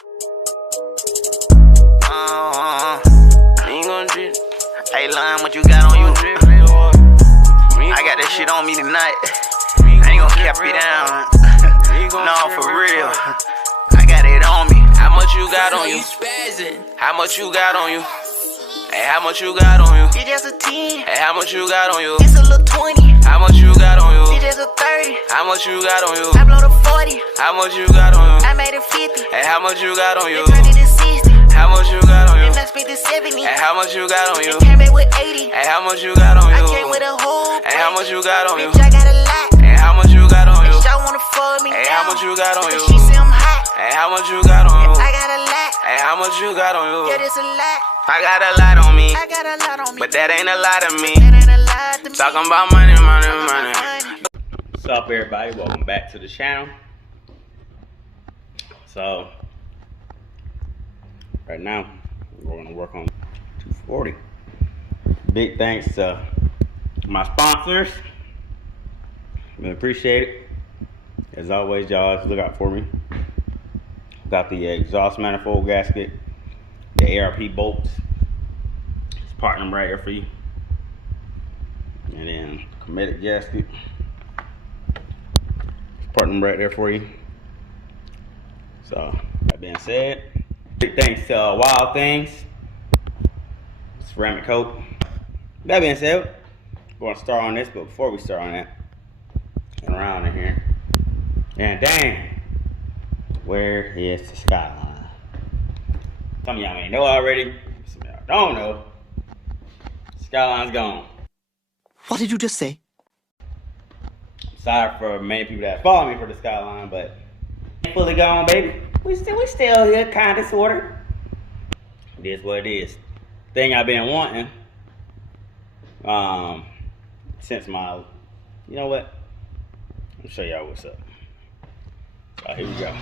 Ain't gon' drip. Hey, Lime, what you got on you? I got that shit on me tonight. I ain't gon' cap you down. No, for real. I got it on me. How much you got on you? How much you got on you? Hey, how much you got on you? It's just a 10. Hey, how much you got on you? It's a little 20. How much you got on you? It's just a 30. How much you got on you? I blow the 40. How much you got on you? I made it 50. Hey, how much you got on you? It turned it to 60. How much you got on you? Then I spent it 70. Hey, how much you got on you? It came back with 80. Hey, how much you got on you? I came with a whole. Hey, how much you got on you? Bitch, I got a lot. Hey, how much you got on you? Bitch, I wanna fuck me. Hey, how much you got on you? She say I'm hot. Hey, how much you got on you? I got a lot. Hey, how much you got on you? Yeah, this a lot. I got a lot on me. I got a lot on me. But that ain't a lot of me. That ain't a lot to me. Talking about money, money, money. What's up, everybody? Welcome back to the channel. So, right now, we're going to work on 240. Big thanks to my sponsors. Really appreciate it. As always, y'all, look out for me. Got the exhaust manifold gasket, the ARP bolts. It's part number right here for you. And then Cometic gasket. It's part number right there for you. So, that being said, big thanks to Wild Things ceramic coat. That being said, we're going to start on this, but before we start on that, around in here, and dang, where is the skyline? Some of y'all may know already, some of y'all don't know. Skyline's gone. What did you just say? Sorry for many people that follow me for the skyline, but ain't fully gone, baby. We still here, kinda, sorta. It is what it is. Thing I've been wanting, since my, you know what? Let me show y'all what's up. All right, here we go.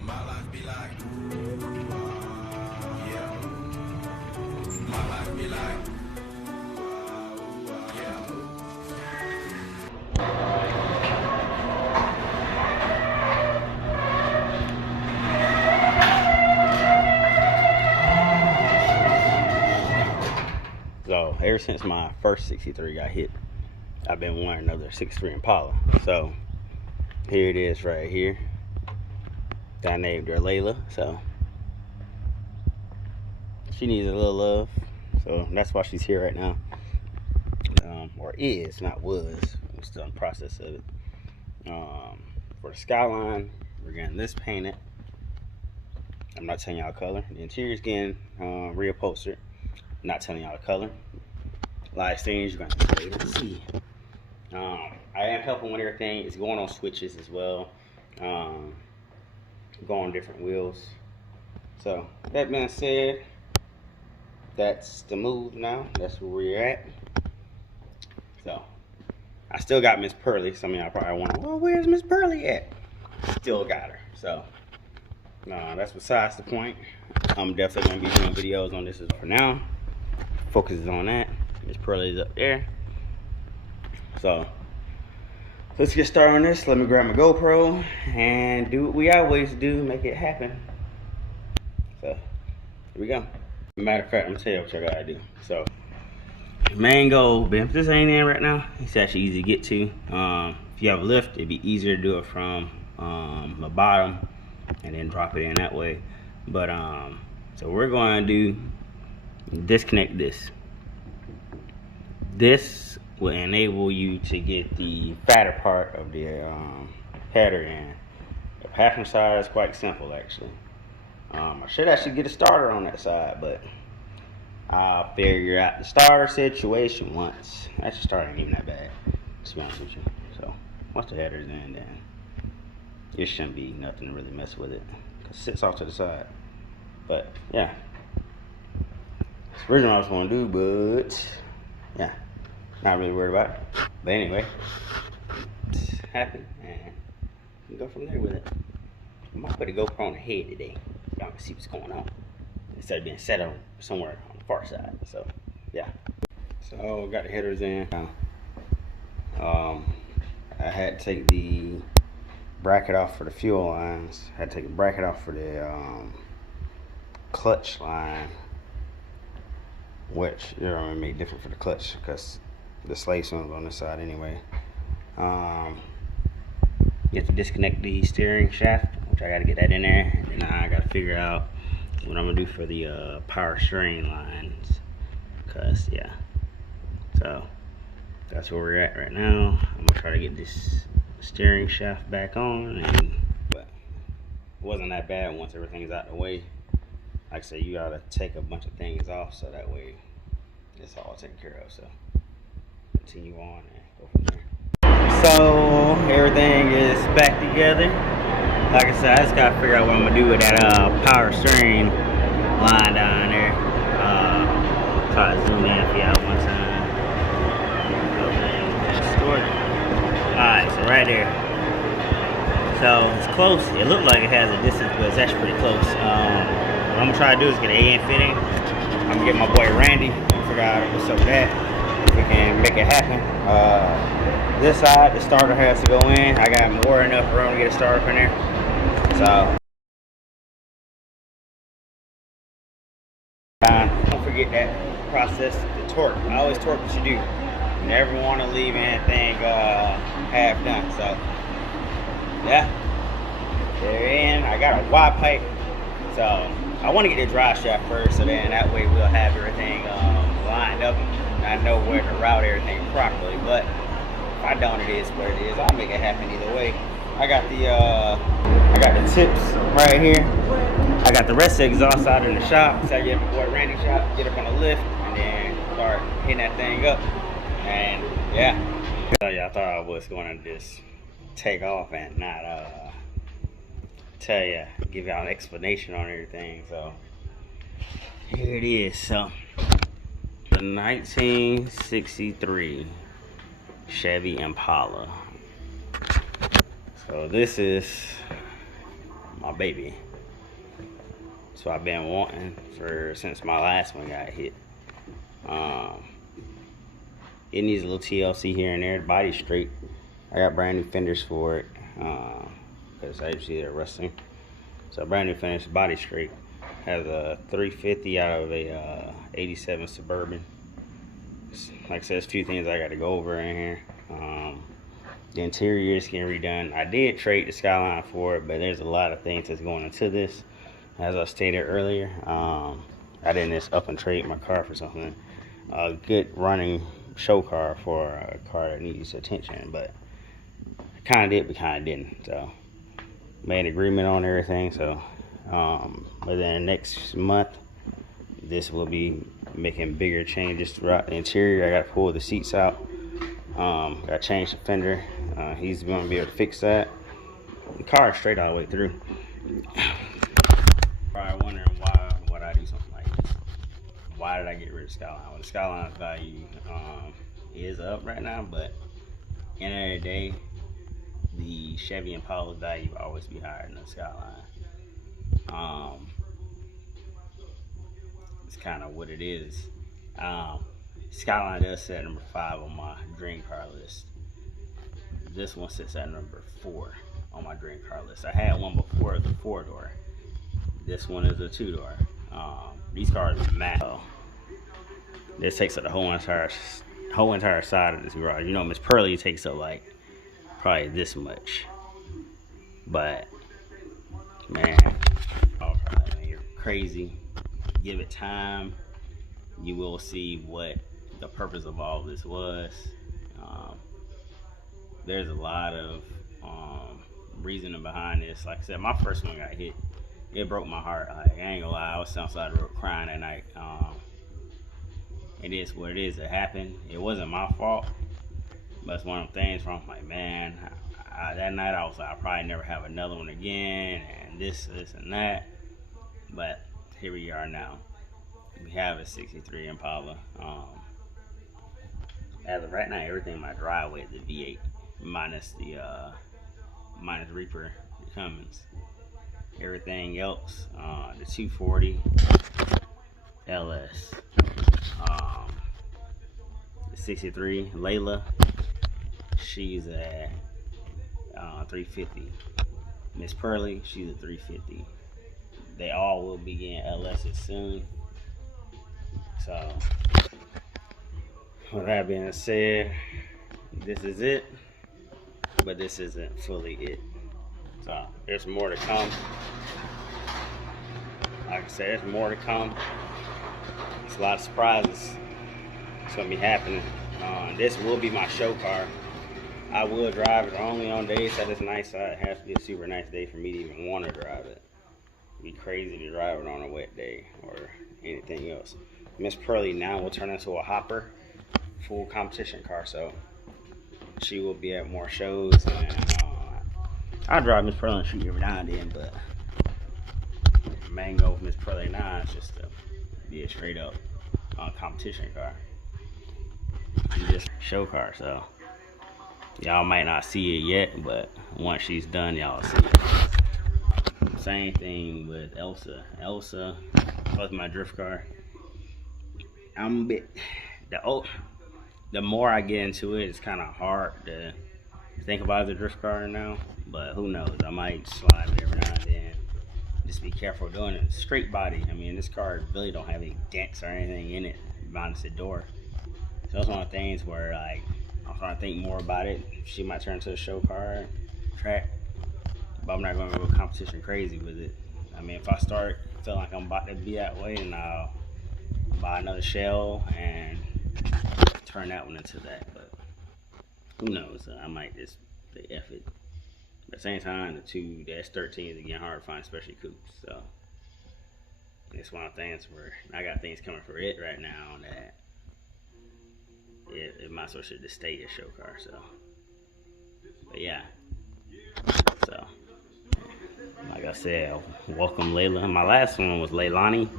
My life be like, yeah. My life be like, yeah. So ever since my first 63 got hit, I've been wanting another 63 Impala. So here it is right here. I named her Layla, so she needs a little love. So that's why she's here right now. Or is, not was. We're still in the process of it. For the skyline, we're getting this painted. I'm not telling y'all color. The interior's getting reupholstered. I'm not telling y'all the color. A lot of things you're going to be able to see. I am helping with everything. It's going on switches as well. Go on different wheels. So that being said, that's the move now. That's where we're at. So I still got Miss Pearly. Some of y'all probably wondering, well, where's Miss Pearly at? Still got her. So that's besides the point. I'm definitely gonna be doing videos on this for now. Focus is on that. Miss Pearly's up there. So let's get started on this. Let me grab my GoPro and do what we always do, make it happen. So, here we go. Matter of fact, I'm gonna tell you what y'all gotta do. So, main goal, but if this ain't in right now, it's actually easy to get to. If you have a lift, it'd be easier to do it from the bottom and then drop it in that way. But, so we're gonna do, disconnect this. This will enable you to get the fatter part of the header in. The passenger side is quite simple, actually. I should actually get a starter on that side, but I'll figure out the starter situation once. Actually, starter ain't even that bad, to be honest with you. So once the header's in, then it shouldn't be nothing to really mess with it, because it sits off to the side. But yeah, it's original I was going to do, but yeah, not really worried about it. But anyway, it's happened, and go from there with it. I might put a GoPro on the head today. Y'all can see what's going on. Instead of being set on somewhere on the far side. So, yeah. So, got the headers in. I had to take the bracket off for the fuel lines. I had to take the bracket off for the clutch line, which you're gonna make different for the clutch because the slave one's on this side anyway. You have to disconnect the steering shaft, which I got to get that in there, and then I got to figure out what I'm gonna do for the power steering lines. Cause yeah, so that's where we're at right now. I'm gonna try to get this steering shaft back on, but it wasn't that bad once everything's out of the way. Like I said, you gotta take a bunch of things off so that way it's all taken care of. So continue on and go from there. So everything is back together. Like I said, I just gotta figure out what I'm gonna do with that power steering line down there. Try to zoom in for y'all one time. Alright, so right there. So it's close. It looked like it has a distance, but it's actually pretty close. What I'm gonna try to do is get an AN fitting. I'm gonna get my boy Randy and figure out what's up with that. If we can make it happen. This side, the starter has to go in. I got more than enough room to get a starter up in there. So don't forget that process, the torque. I always torque what you do. You never want to leave anything half done. So yeah, they're in. I got a Y pipe. So I want to get the drive shaft first, so then that way we'll have everything lined up and I know where to route everything properly. But if I don't, it is what it is. I'll make it happen either way. I got the tips right here. I got the rest of the exhaust out in the shop. So I get my boy Randy's shop, get up on the lift, and then start hitting that thing up. And yeah, I thought I was going to just take off and not give y'all an explanation on everything. So here it is. So the 1963 Chevy Impala. So this is my baby. So I've been wanting since my last one got hit. It needs a little TLC here and there. The body's straight. I got brand new fenders for it because I usually they're rusting. So brand new fenders, body straight. Has a 350 out of a 87 Suburban. Like I said, there's a few things I got to go over in here. The interior is getting redone. I did trade the Skyline for it, but there's a lot of things that's going into this. As I stated earlier, I didn't just up and trade my car for something. A good running show car for a car that needs attention, but I kind of did, but kind of didn't. So made an agreement on everything. So within the next month, this will be making bigger changes throughout the interior. I got to pull the seats out. Got to change the fender. He's going to be able to fix that. The car is straight all the way through. Probably wondering why would I do something like this? Why did I get rid of Skyline? Well, the Skyline's value is up right now, but end of the day, the Chevy Impala's value will always be higher than the Skyline. It's kind of what it is. Skyline does sit at number 5 on my dream car list. This one sits at number 4 on my dream car list. I had one before, the 4-door. This one is a 2-door. These cars are massive. This takes up the whole entire side of this garage. You know, Miss Pearly takes up like probably this much. But man, you're crazy. Give it time, you will see what the purpose of all this was. There's a lot of reasoning behind this. Like I said, my first one got hit. It broke my heart. I ain't gonna lie, I was outside the road crying that night. It is what it is. It happened. It wasn't my fault, but it's one of them things where I'm like, man, that night I was like, I'll probably never have another one again, and this and that. But here we are now. We have a 63 Impala. As of right now, everything in my driveway is the V8, minus the minus Reaper Cummins. Everything else, the 240 LS, the 63 Layla, she's at 350. Miss Pearly, she's at 350. They all will be getting LS's soon. So, with that being said, this is it, but this isn't fully it. So, there's more to come. Like I said, there's more to come. It's a lot of surprises. It's gonna be happening. This will be my show car. I will drive it only on days that it's nice. It has to be a super nice day for me to even want to drive it. It'd be crazy to drive it on a wet day or anything else. Miss Pearly now will turn into a hopper, full competition car. So she will be at more shows, and I drive Miss Pearly on the street every now and then, but the main goal for Miss Pearly now is just to be a straight up competition car. She's just a show car, so y'all might not see it yet, but once she's done, y'all see it. Same thing with Elsa. Elsa was my drift car. I'm a bit, the more I get into it, it's kind of hard to think about the drift car now, but who knows, I might slide it every now and then. Just be careful doing it. Straight body. I mean, this car really don't have any dents or anything in it, minus the door. So it's one of the things where, like, I'm trying to think more about it. She might turn into a show car track, but I'm not going to go competition crazy with it. I mean, if I start feeling like I'm about to be that way, then I'll buy another shell and turn that one into that. But who knows? I might just say F it. But at the same time, the S13 is getting hard to find, especially coupes. So it's one of the things where I got things coming for it right now that it might as well should just stay a show car. So, but yeah. So, like I said, welcome Layla. My last one was Leilani,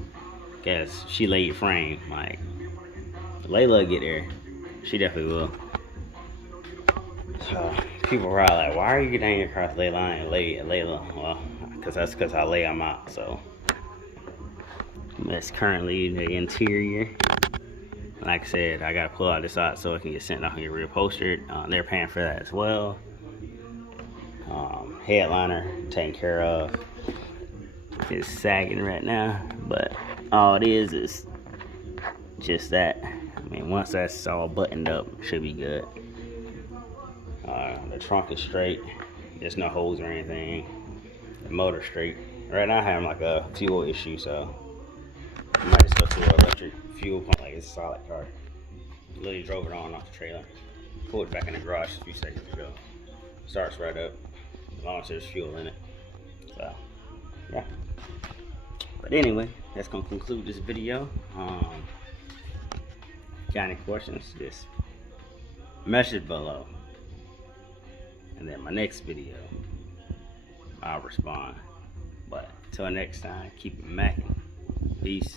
because she laid frame. Like, Layla get there. She definitely will. So, people are probably like, why are you getting across Leilani and Layla? Well, because I lay them out. So, that's currently the interior. Like I said, I gotta pull out this out so it can get sent off and get reupholstered. They're paying for that as well. Headliner taken care of. It's sagging right now, but all it is just that. I mean, once that's all buttoned up, it should be good. The trunk is straight. There's no holes or anything. The motor's straight. Right now I have like a fuel issue, so I might just go to an electric fuel pump like it's a solid car. Literally drove it on off the trailer. Pulled it back in the garage a few seconds ago. Starts right up, as long as there's fuel in it. So, yeah. But anyway, that's gonna conclude this video. Got any questions? Just message below. And then my next video, I'll respond. But until next time, keep it macking. Peace.